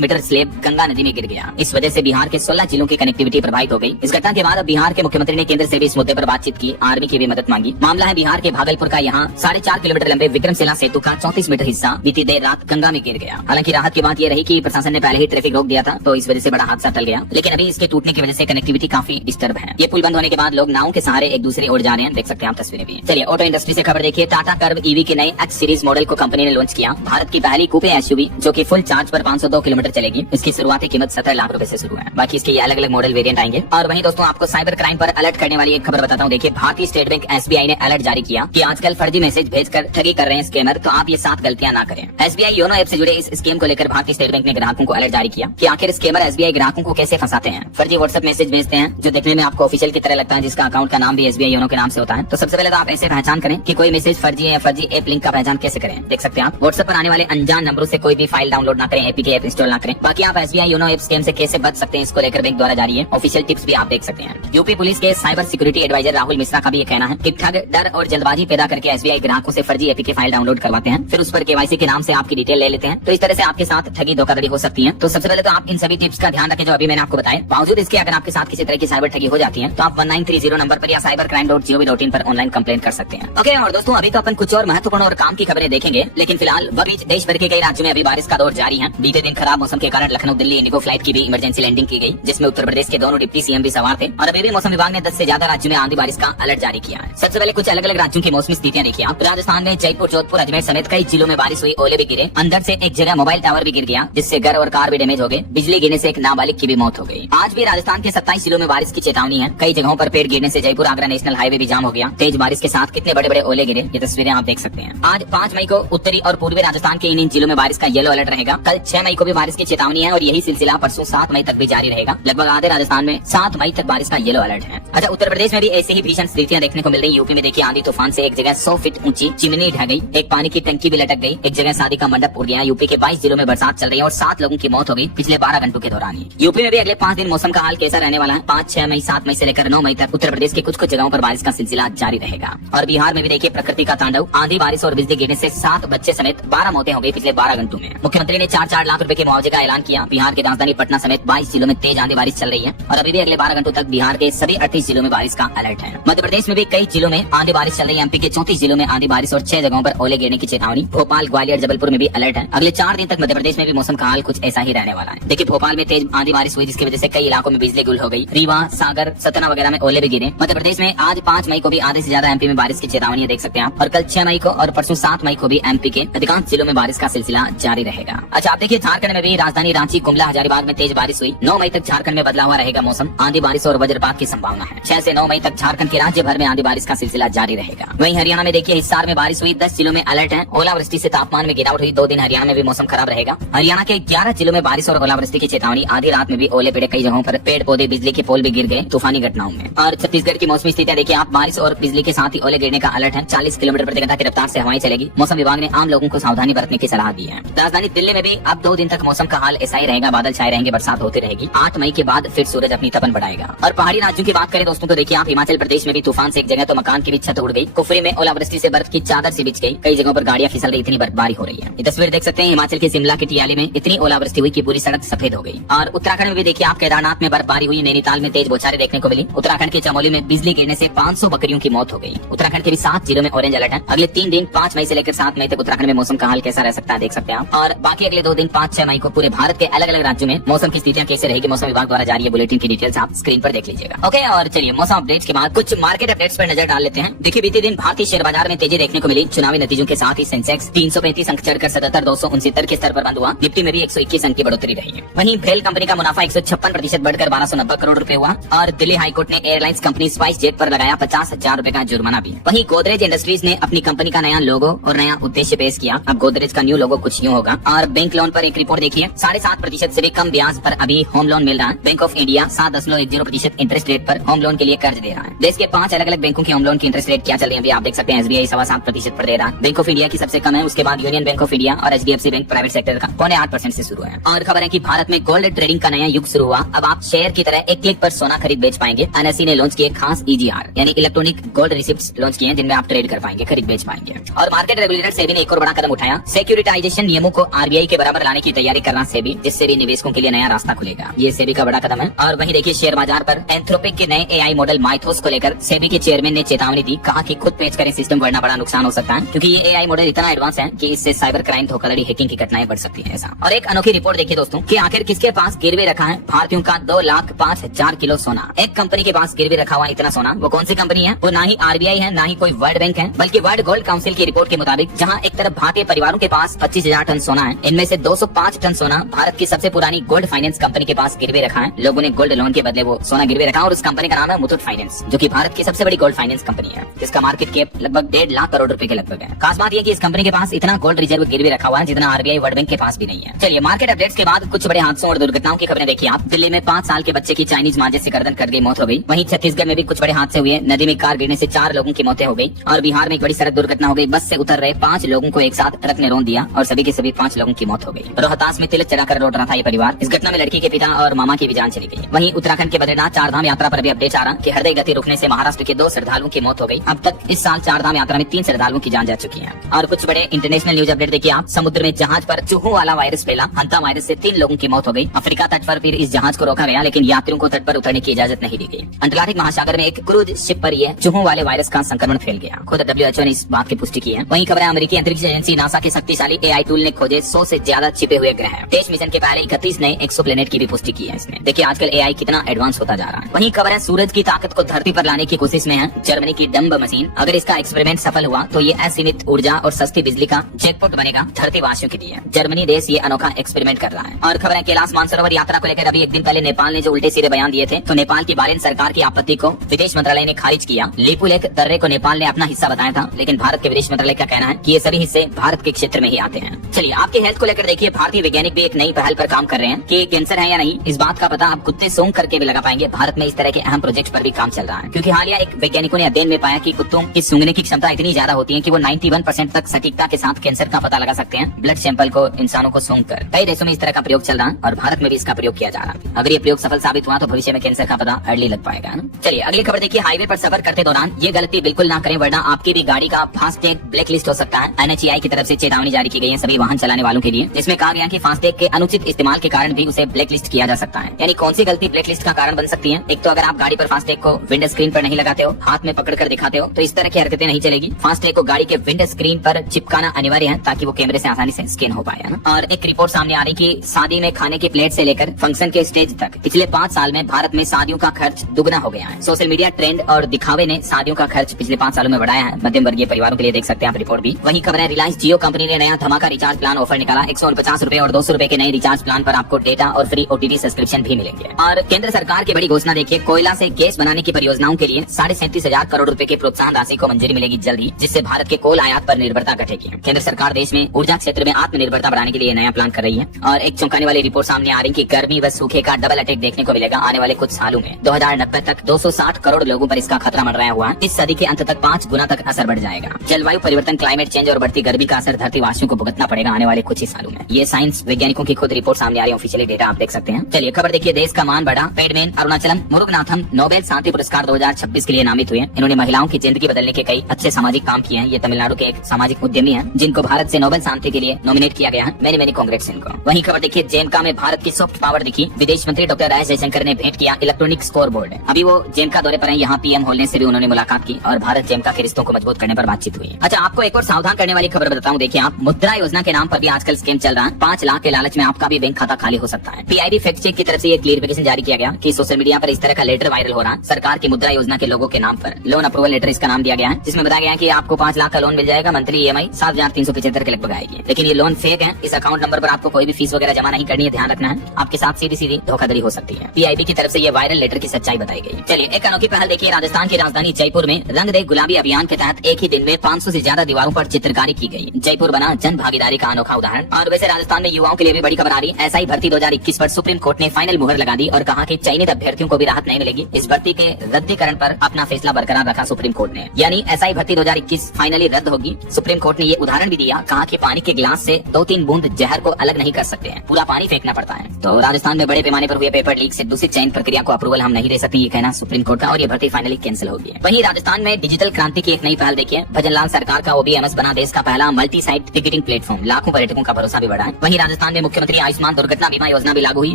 मीटर स्लेब गंगा नदी में गिर गया। इस वजह से बिहार के 16 जिलों की कनेक्टिविटी प्रभावित हो गई। इस घटना के बाद अब बिहार के मुख्यमंत्री ने केंद्र से भी इस मुद्दे पर बातचीत की, आर्मी की भी मदद मांगी। मामला है बिहार के भागलपुर का, यहाँ 4.5 किलोमीटर लंबे विक्रमशिला सेतु का 34 मीटर हिस्सा बीती देर रात गंगा में गिर गया। हालांकि राहत की बात यह रही कि प्रशासन ने पहले ही ट्रैफिक रोक दिया था, तो इस वजह से बड़ा हादसा टल गया। लेकिन अभी इसके टूटने की वजह से कनेक्टिविटी काफी डिस्टर्ब है। ये पुल बंद होने के बाद लोग नाव के सहारे एक दूसरे ओर जा रहे हैं, देख सकते हैं आप तस्वीरें भी। चलिए ऑटो इंडस्ट्री से खबर देखिए। टाटा कर्व ईवी के नए X सीरीज मॉडल को कंपनी ने लॉन्च किया। भारत की पहली कूपे एसयूवी जो कि फुल चार्ज पर 502 किलोमीटर चलेगी। इसकी शुरुआती कीमत 17 लाख रुपए से शुरू है। बाकी इसके ये अलग अलग मॉडल वेरिएंट आएंगे। और वहीं दोस्तों आपको साइबर क्राइम पर अलर्ट करने वाली एक खबर बताता हूँ। देखिए भारतीय स्टेट बैंक SBI ने अलर्ट जारी किया कि आजकल फर्जी मैसेज भेजकर ठगी कर रहे हैं स्कैमर, तो आप ये 7 गलतियां ना करें। SBI योनो ऐप से जुड़े इस स्कीम को लेकर भारतीय स्टेट बैंक ने ग्राहकों को अलर्ट जारी किया कि आखिर स्कैमर SBI ग्राहकों को कैसे फंसाते हैं। फर्जी व्हाट्सएप मैसेज भेजते हैं जो देखने में आपको ऑफिशियल की तरह लगता है, जिसका अकाउंट का नाम भी SBI योनो के नाम से होता है। तो सबसे पहले तो आप ऐसे पहचान करें कि कोई मैसेज फर्जी है या फर्जी ऐप लिंक का पहचान कैसे करें, देख सकते हैं आप। व्हाट्सएप पर आने वाले अनजान नंबरों से कोई भी फाइल डाउनलोड ना करें, एपीके ऐप इंस्टॉल ना करें। बाकी आप SBI योनो ऐप स्कैम से कैसे बच सकते हैं, इसको लेकर बैंक द्वारा जारी है ऑफिशियल टिप्स भी आप देख सकते हैं। यूपी पुलिस के cyber security adviser Rahul Mishra का भी ये कहना है कि ठग डर और जल्दबाजी पैदा करके SBI ग्राहकों से फर्जी एपीके फाइल डाउनलोड करवाते हैं, फिर उस पर KYC के नाम से आपकी डिटेल ले लेते हैं। तो इस तरह से आपके साथ ठगी धोखाधड़ी हो सकती है। तो सबसे पहले तो आप इन सभी टिप्स का ध्यान रखें जो अभी मैंने आपको बताया। बावजूद इसके अगर आपके साथ किसी तरह की साइबर ठगी हो जाती है तो आप 1930 नंबर पर या cybercrime.gov.in पर ऑनलाइन कंप्लेंट कर सकते हैं। ओके, और दोस्तों अभी तो अपन कुछ और महत्वपूर्ण और काम की खबरें देखेंगे, लेकिन फिलहाल वह बीच देश भर के कई राज्यों में अभी बारिश का दौर जारी है। बीते दिन खराब मौसम के कारण लखनऊ दिल्ली इंडिगो फ्लाइट की भी इमरजेंसी लैंडिंग की गई, जिसमें उत्तर प्रदेश के दोनों डिप्टी CM भी सवार थे। और अभी भी मौसम विभाग ने 10 से ज्यादा राज्यों में आंधी बारिश का अलर्ट जारी किया है। सबसे पहले कुछ अलग अलग राज्यों की मौसमी स्थितियां देखिए आप। राजस्थान में जयपुर, जोधपुर, अजमेर समेत कई जिलों में बारिश हुई, ओले भी गिरे। अंदर से एक जगह मोबाइल टावर भी गिर गया, जिससे घर और कार भी डैमेज हो गए। बिजली गिरने से एक नाबालिग की भी मौत हो गई। आज भी राजस्थान के 27 जिलों में बारिश की चेतावनी है। कई जगहों पर पेड़ गिरने से जयपुर आगरा नेशनल हाईवे भी जाम हो गया। तेज बारिश के साथ कितने बड़े बड़े ओले गिरे, ये तस्वीरें आप देख सकते हैं। आज 5 मई को उत्तरी और पूर्वी राजस्थान के इन जिलों में बारिश का येलो अलर्ट रहेगा। कल 6 मई को भी बारिश की चेतावनी है और यही सिलसिला परसों 7 मई तक भी जारी रहेगा। लगभग आधे राजस्थान में 7 मई तक बारिश का येलो अलर्ट है। अच्छा, उत्तर प्रदेश में भी ऐसी ही भीषण स्थितियां देखने को मिल रही। यूपी में देखिए आंधी तूफान से एक जगह 100 फीट ऊंची चिमनी ढह गई, एक पानी की टंकी भी लटक गई, एक जगह शादी का मंडप उड़ गया। यूपी के 22 जिलों में बरसात चल रही है और 7 लोगों की मौत हो गई पिछले 12 घंटों के दौरान ही। यूपी में भी अगले 5 दिन मौसम का हाल कैसा रहने वाला है। 5, 6 मई, 7 मई से लेकर 9 मई तक उत्तर प्रदेश के कुछ जगहों पर बारिश का सिलसिला जारी रहेगा। और बिहार में भी देखिए प्रकृति का तांडव, आंधी बारिश और बिजली गिरने से 7 बच्चे समेत 12 मौतें हो गई पिछले 12 घंटों में। मुख्यमंत्री ने 4-4 लाख रुपए के मुआवजे का ऐलान किया। बिहार की राजधानी पटना समेत 22 जिलों में तेज आंधी बारिश चल रही है और अभी भी अगले 12 घंटों तक बिहार के सभी 38 जिलों में बारिश का अलर्ट है। मध्य प्रदेश में भी कई जिलों में आंधी बारिश चल रही है। एमपी के 34 जिलों में आंधी बारिश और 6 जगहों पर ओले गिरने की चेतावनी। भोपाल, ग्वालियर, जबलपुर में भी अलर्ट है। अगले 4 दिन तक मध्य प्रदेश में भी मौसम का हाल कुछ ऐसा ही रहने वाला है। देखिए भोपाल में तेज आंधी बारिश हुई, जिसकी वजह से कई इलाकों में बिजली गुल हो गई। रीवा, सागर, सतना वगैरह में ओले भी गिरे। मध्य प्रदेश में आज 5 मई को भी आधे से ज्यादा एमपी में बारिश की चेतावनी देख सकते हैं आप। और कल 6 मई को और परसों 7 मई को भी एमपी के अधिकांश जिलों में बारिश का सिलसिला जारी रहेगा। अच्छा, आप देखिए झारखंड में भी राजधानी रांची, गुमला, हजारीबाग में तेज बारिश हुई। 9 मई तक झारखंड में बदला हुआ रहेगा मौसम। आंधी बारिश और वज्रपात की संभावना है। 6 से 9 मई तक झारखंड के राज्य भर में आंधी बारिश का सिलसिला जारी रहेगा। वहीं हरियाणा में देखिए हिसार में बारिश हुई। 10 जिलों में अलर्ट है। ओलावृष्टि से तापमान में गिरावट हुई। 2 दिन हरियाणा में भी मौसम खराब रहेगा। हरियाणा के 11 जिलों में बारिश और ओलावृष्टि की चेतावनी। आधी रात में भी ओले पड़े, कई जगहों पर पेड़ पौधे, बिजली के पोल भी गिर गए तूफानी घटनाओं में। और छत्तीसगढ़ की मौसमी स्थितियां देखिए आप। बारिश और बिजली के साथ ही ओले गिरने का अलर्ट है। 40 किलोमीटर प्रति घंटा की रफ्तार से हवाएं चलेगी। मौसम विभाग ने आम लोगों को सावधानी बरतने की सलाह दी है। राजधानी दिल्ली में भी अब 2 दिन तक मौसम का हाल ऐसा ही रहेगा। बादल छाए रहेंगे, बरसात होती रहेगी। 8 मई के बाद फिर सूरज अपनी तपन बढ़ाएगा। और पहाड़ी राज्यों की बात करें दोस्तों तो देखिए आप, हिमाचल प्रदेश में भी तूफान से एक जगह तो मकान की भी छत उड़ गई। कुफरी में ओलावृष्टि से बर्फ की चादर से बिछ गई। कई जगहों पर गाड़ियां फिसल रही, इतनी बर्फबारी हो रही है। ये तस्वीर देख सकते हैं हिमाचल के शिमला के टियाली में इतनी ओलावृष्टि हुई कि पूरी सड़क सफेद हो गई। और उत्तराखंड में भी देखिए आप, केदारनाथ में बर्फबारी हुई। नैनीताल में तेज बौछारें देखने को मिली। उत्तराखंड के चमोली में बिजली गिरने से 500 बकरियों की मौत हो गई। उत्तराखंड के भी 7 जिलों में ऑरेंज अलर्ट है। अगले 3 दिन 5 मई से लेकर 7 मई तक उत्तराखंड में मौसम का हाल कैसा रह सकता है देख सकते हैं आप। और बाकी अगले 2 दिन 5-6 मई को पूरे भारत के अलग अलग राज्यों में मौसम की स्थितियां कैसे रहेगी, मौसम विभाग द्वारा जारी बुलेटिन की डिटेल्स आप स्क्रीन पर देख लीजिएगा। ओके, और चलिए मौसम अपडेट्स के बाद कुछ मार्केट अपडेट्स पर नजर डाल लेते हैं। देखिए बीते दिन भारतीय शेयर बाजार में तेजी देखने को मिली। चुनावी नतीजों के साथ ही सेंसेक्स 335 अंक चढ़कर 77,269 के स्तर पर बंद हुआ। निफ्टी में भी 121 अंक की बढ़ोतरी रही है। वहीं भेल कंपनी का मुनाफा 156% बढ़कर 1290 करोड़ रुपए हुआ। और दिल्ली हाईकोर्ट ने एयरलाइंस कंपनी स्पाइस जेट पर लगाया 50,000 रुपए का जुर्माना भी। वहीं गोदरेज इंडस्ट्रीज ने अपनी कंपनी का नया लोगो और नया उद्देश्य पेश किया। अब गोदरेज का न्यू लोगो कुछ यूँ होगा। और बैंक लोन पर एक रिपोर्ट देखिए, 7.5% से भी कम ब्याज पर अभी होम लोन मिल रहा है। Bank of India 7.10% interest rate पर होम लोन के लिए कर्ज दे रहा है। देश के 5 अलग अलग बैंकों की होम लोन की इंटरेस्ट रेट क्या चल रही है आप देख सकते हैं। SBI 7.25% पर दे रहा है। बैंक ऑफ इंडिया की सबसे कम है, उसके बाद यूनियन बैंक ऑफ इंडिया और HDFC बैंक प्राइवेट सेक्टर का 0.8% से शुरू है। और खबर है कि भारत में गोल्ड ट्रेडिंग का नया युग शुरू हुआ। अब आप शेयर की तरह एक क्लिक पर सोना खरीद बेच पाएंगे। NSE ने लॉन्च किए खास EGR यानी इलेक्ट्रॉनिक गोल्ड रिसिप्ट्स लॉन्च किए, जिनमें आप ट्रेड कर पाएंगे, खरीद बेच पाएंगे। और मार्केट रेगुलेटर सेबी ने एक और बड़ा कदम उठाया। सिक्योरिटाइजेशन कैपिटलाइजेशन नियमों को आरबीआई के बराबर लाने की तैयारी करना सेबी, जिससे भी निवेशकों के लिए नया रास्ता खुलेगा। ये सेबी का बड़ा कदम है। और वहीं देखिए शेयर बाजार पर एंथ्रोपिक के नए एआई मॉडल माइथोस को लेकर सेबी के चेयरमैन ने चेतावनी दी, कहा कि खुद पेश करें सिस्टम वरना बड़ा नुकसान हो सकता है, क्योंकि ये एआई मॉडल इतना एडवांस है कि इससे साइबर क्राइम, धोखाधड़ी, हैकिंग की घटनाएं बढ़ सकती है ऐसा। और एक अनोखी रिपोर्ट देखिए दोस्तों कि आखिर किसके पास गिरवे रखा है भारतीयों का 2,05,000 किलो सोना। एक कंपनी के पास गिरवे रखा हुआ इतना सोना। वो कौन सी कंपनी है? वो ना ही आरबीआई है, ना ही कोई वर्ल्ड बैंक है, बल्कि वर्ल्ड गोल्ड काउंसिल की रिपोर्ट के मुताबिक जहां एक तरफ भारतीय परिवारों के पास 25,000 टन सोना है, इनमें से 205 टन सोना भारत की सबसे पुरानी गोल्ड फाइनेंस कंपनी के पास गिरवे रखा है। लोगों ने गोल्ड लोन के बदले वो सोना गिरवे रखा और उस कंपनी का नाम है मुथूट फाइनेंस, जो कि भारत की सबसे बड़ी गोल्ड फाइनेंस कंपनी है, जिसका मार्केट कैप लगभग 1.5 लाख करोड़ रुपए के लगभग है। खास बात यह कि इस कंपनी के पास इतना गोल्ड रिजर्व गिरवे रखा हुआ है जितना आरबीआई वर्ल्ड बैंक के पास भी नहीं है। चलिए मार्केट अपडेट्स के बाद कुछ बड़े हादसों और दुर्घटनाओं की खबरें देखिए आप। दिल्ली में 5 साल के बच्चे की चाइनीज मांझे से गर्दन कट गई, मौत हो गई। वहीं छत्तीसगढ़ में भी कुछ बड़े हादसे हुए। नदी में कार गिरने से 4 लोगों की मौतें हो गई। और बिहार में एक बड़ी सड़क दुर्घटना हो गई। बस से उतर रहे 5 लोगों को एक साथ ट्रक ने रौंद दिया और सभी के सभी 5 लोगों की मौत हो गई। रोहतास में तिलक चढ़ाकर लौट रहा था ये परिवार। इस घटना में लड़की के पिता और मामा की भी जान चली गई। वहीं उत्तराखंड के बद्रीनाथ 4 धाम यात्रा पर भी अपडेट आ रहा कि हृदय गति रुकने से महाराष्ट्र के 2 श्रद्धालुओं की मौत हो गई। अब तक इस साल 4 धाम यात्रा में 3 श्रद्धालुओं की जान जा चुकी है। और कुछ बड़े इंटरनेशनल न्यूज अपडेट देखिए आप। समुद्र में जहाज पर चूहों वाला वायरस फैला। हंता वायरस से 3 लोगों की मौत हो गई। अफ्रीका तट पर फिर इस जहाज को रोका गया, लेकिन यात्रियों को तट पर उतरने की इजाजत नहीं दी गई। अटलांटिक महासागर में एक क्रूज शिप पर यह चूहों वाले वायरस का संक्रमण फैल गया। खुद WHO ने इस बात की पुष्टि की है। वहीं खबर है अमेरिकी अंतरिक्ष एजेंसी नासा के शक्तिशाली एआई टूल ने खोजे 100 से ज्यादा छिपे हुए ग्रह। टेस्ट मिशन के पहले 31 नए एक्सोप्लैनेट की भी पुष्टि की है इसने। देखिए आजकल एआई कितना एडवांस होता जा रहा है। वहीं खबर है सूरज की ताकत को धरती पर लाने की कोशिश में है जर्मनी की डम्ब मशीन। अगर इसका एक्सपेरिमेंट सफल हुआ तो ये असीमित ऊर्जा और सस्ती बिजली का जैकपॉट बनेगा धरती वासियों के लिए। जर्मनी देश ये अनोखा एक्सपेरिमेंट कर रहा है। और खबर है कैलाश मानसरोवर यात्रा को लेकर अभी एक दिन पहले नेपाल ने जो उल्टे सीधे बयान दिए थे, तो नेपाल की बालिन सरकार की आपत्ति को विदेश मंत्रालय ने खारिज किया। लिपुलेख दर्रे को नेपाल ने अपना हिस्सा बताया था, लेकिन भारत के विदेश मंत्रालय का कहना है कि ये सभी हिस्से भारत के क्षेत्र में ही आते हैं। चलिए आपके हेल्थ को लेकर देखिए भारतीय वैज्ञानिक भी एक नई पहल पर काम कर रहे हैं कि कैंसर है या नहीं इस बात का पता आप कुत्ते सूंघ करके भी लगा पाएंगे। भारत में इस तरह के अहम प्रोजेक्ट पर भी काम चल रहा है, क्योंकि हालिया एक वैज्ञानिकों ने अध्ययन में पाया कि कुत्तों की सूंघने की क्षमता इतनी ज्यादा होती है कि वो 91% तक सटीकता के साथ कैंसर का पता लगा सकते हैं ब्लड सैंपल को इंसानों को सूंघ कर। कई देशों में इस तरह का प्रयोग चल रहा है और भारत में भी इसका प्रयोग किया जा रहा है। अगर ये प्रयोग सफल साबित हुआ तो भविष्य में कैंसर का पता अर्ली लग पाएगा ना। चलिए अगली खबर देखिए। हाईवे पर सफर करते दौरान ये गलती बिल्कुल ना करें, वरना आपकी भी गाड़ी का फास्टैग ब्लैक लिस्ट हो सकता है। NHAI की तरफ से चेतावनी जारी की गई है सभी वाहन चलाने वालों के लिए, जिसमें कहा गया कि फास्टैग के अनुचित इस्तेमाल के कारण भी उसे ब्लैक लिस्ट किया जा सकता है। यानी कौन सी गलती ब्लैक लिस्ट का कारण बन सकती है? एक तो अगर आप गाड़ी पर फास्टैग को विंडो स्क्रीन पर नहीं लगाते हो, हाथ में पकड़ कर दिखाते हो, तो इस तरह की हरकतें नहीं चलेगी। फास्टैग को गाड़ी के विंडो स्क्रीन पर चिपकाना अनिवार्य है ताकि वो कैमरे से आसानी से स्कैन हो पाए ना। और एक रिपोर्ट सामने आ रही कि शादी में खाने की प्लेट से लेकर फंक्शन के स्टेज तक पिछले 5 साल में भारत में शादियों का खर्च दुगना हो गया है। सोशल मीडिया ट्रेंड और दिखावे ने शादियों का खर्च पिछले 5 सालों में बढ़ाया है मध्यम वर्गीय परिवारों के लिए। देख सकते हैं आप रिपोर्ट भी। वहीं खबर है रिलायंस जियो कंपनी ने नया धमाका रिचार्ज प्लान ऑफर निकाला। 150 रुपए और 200 रुपए के नए रिचार्ज प्लान पर आपको डेटा और फ्री OTT सब्सक्रिप्शन भी मिलेंगे। और केंद्र सरकार की बड़ी घोषणा देखिए, कोयला से गैस बनाने की परियोजनाओं के लिए 37,500 करोड़ रुपए की प्रोत्साहन राशि को मंजूरी मिलेगी जल्द ही, जिससे भारत के कोल आयात पर निर्भरता घटेगी। केंद्र सरकार देश में ऊर्जा क्षेत्र में आत्मनिर्भरता बढ़ाने के लिए नया प्लान कर रही है। और एक चौंकाने वाली रिपोर्ट सामने आ रही कि गर्मी व सूखे का डबल अटैक देखने को मिलेगा आने वाले कुछ सालों में। 2090 तक 260 करोड़ लोगों पर इसका खतरा मंडराया हुआ है। इस सदी के अंत तक 5 गुना तक असर बढ़ जाएगा। जलवायु परिवर्तन, क्लाइमेट चेंज और बढ़ती गर्मी का असर धरती वासियों को भुगतना पड़ेगा आने वाले कुछ ही सालों में। ये साइंस वैज्ञानिकों की खुद रिपोर्ट सामने आ रही है, ऑफिशियली डेटा आप देख सकते हैं। चलिए खबर देखिए। देश का मान बढ़ा। पैडमैन अरुणाचलम मुरुगनाथम नोबेल शांति पुरस्कार 2026 के लिए नामित हुए। इन्होंने महिलाओं की जिंदगी बदलने के कई अच्छे सामाजिक काम किए हैं। ये तमिलनाडु के एक सामाजिक उद्यमी हैं, जिनको भारत से नोबेल शांति के लिए नॉमिनेट किया गया है। मैनी कांग्रेट्स इनको। वहीं खबर देखिए। जेमका में भारत की सॉफ्ट पावर दिखी। विदेश मंत्री डॉक्टर एस जयशंकर ने भेंट किया इलेक्ट्रॉनिक स्कोर बोर्ड। अभी वो जेमका दौरे पर हैं। यहाँ PM होलने से भी उन्होंने मुलाकात की और भारत जेमका के रिश्तों को मजबूत करने पर बातचीत हुई। अच्छा आपको एक और सावधान करने वाली खबर बताऊं। देखिए आप, मुद्रा योजना के नाम पर भी आजकल स्कैम चल रहा है। 5 लाख के लालच में आपका भी बैंक खाता खाली हो सकता है। PIB फैक्ट चेक की तरफ से ये क्लियरिफिकेशन जारी किया गया कि सोशल मीडिया पर इस तरह का लेटर वायरल हो रहा है। सरकार की मुद्रा योजना के लोगों के नाम पर लोन अप्रूवल लेटर इसका नाम दिया गया है, जिसमें बताया गया है कि आपको 5 लाख का लोन मिल जाएगा। मंथली EMI 7,375 के लगभग आएगी। लेकिन ये लोन फेक है। इस अकाउंट नंबर पर आपको कोई भी फीस वगैरह जमा नहीं करनी है, ध्यान रखना है। आपके साथ सीधी धोखाधड़ी हो सकती है। PIB की तरफ से ये वायरल लेटर की सच्चाई बताई गई। चलिए एक अनोखी पहल देखिए। राजस्थान की राजधानी जयपुर में रंग दे गुलाबी अभियान के तहत एक ही दिन में 500 से ज्यादा दीवारों पर चित्रकारी की गई। जयपुर बना जन भागीदारी का अनोखा उदाहरण। और वैसे राजस्थान में युवाओं के लिए भी बड़ी खबर आ रही है। SI भर्ती 2021 पर सुप्रीम कोर्ट ने फाइनल मुहर लगा दी और कहा कि चयनित अभ्यर्थियों को भी राहत नहीं मिलेगी। इस भर्ती के रद्दीकरण पर अपना फैसला बरकरार रखा सुप्रीम कोर्ट ने। यानी SI भर्ती 2021 फाइनली रद्द होगी। सुप्रीम कोर्ट ने ये उदाहरण भी दिया, कहा कि पानी के गिलास से 2-3 बूंद जहर को अलग नहीं कर सकते हैं, पूरा पानी फेंकना पड़ता है। तो राजस्थान में बड़े पैमाने पर हुए पेपर लीक से दूषित चयन प्रक्रिया को अप्रूवल हम नहीं दे सकते, ये कहना सुप्रीम कोर्ट का। और ये भर्ती फाइनली कैंसिल होगी। वहीं राजस्थान में डिजिटल क्रांति की एक नई पहल देखिए। भजनलाल सरकार का OBMS बना देश का पहला multi site ticketing platform. Platform लाखों पर्यटकों का भरोसा भी बढ़ा है। वहीं राजस्थान में मुख्यमंत्री आयुष्मान दुर्घटना बीमा योजना भी लागू हुई,